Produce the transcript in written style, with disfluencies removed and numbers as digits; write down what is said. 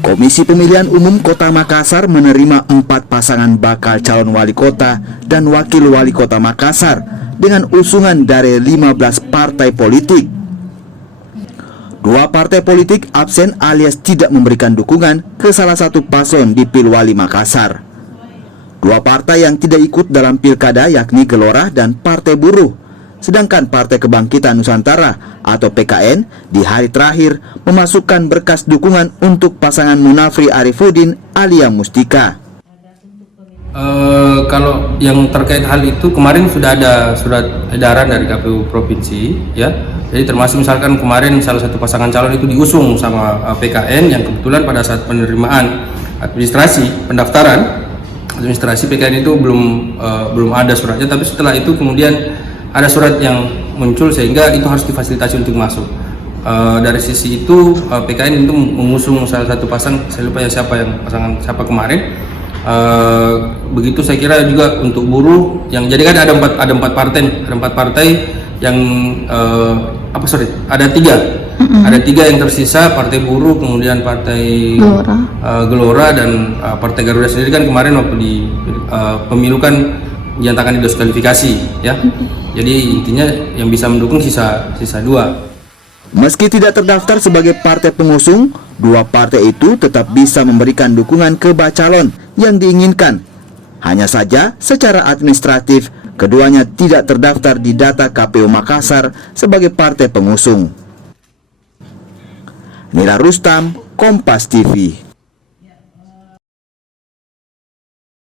Komisi Pemilihan Umum Kota Makassar menerima 4 pasangan bakal calon wali kota dan wakil wali kota Makassar dengan usungan dari 15 partai politik. 2 partai politik absen alias tidak memberikan dukungan ke salah satu paslon di Pilwali Makassar. 2 partai yang tidak ikut dalam pilkada yakni Gelora dan Partai Buruh. Sedangkan Partai Kebangkitan Nusantara atau PKN di hari terakhir memasukkan berkas dukungan untuk pasangan Munafri Arifuddin Alia Mustika. Kalau yang terkait hal itu kemarin sudah ada surat edaran dari KPU provinsi, ya. Jadi termasuk misalkan kemarin salah satu pasangan calon itu diusung sama PKN yang kebetulan pada saat penerimaan pendaftaran administrasi PKN itu belum ada suratnya, tapi setelah itu kemudian ada surat yang muncul sehingga itu harus difasilitasi untuk masuk. Dari sisi itu PKN itu mengusung salah satu saya lupa ya siapa kemarin. Begitu saya kira juga untuk buruh yang jadi kan ada empat partai yang ada tiga yang tersisa, Partai Buruh, kemudian Partai Gelora dan Partai Garuda sendiri kan kemarin waktu di pemilu kan dinyatakan didiskualifikasi, ya. Jadi intinya yang bisa mendukung sisa 2. Meski tidak terdaftar sebagai partai pengusung, 2 partai itu tetap bisa memberikan dukungan ke bacalon yang diinginkan. Hanya saja secara administratif keduanya tidak terdaftar di data KPU Makassar sebagai partai pengusung. Nila Rustam, Kompas TV.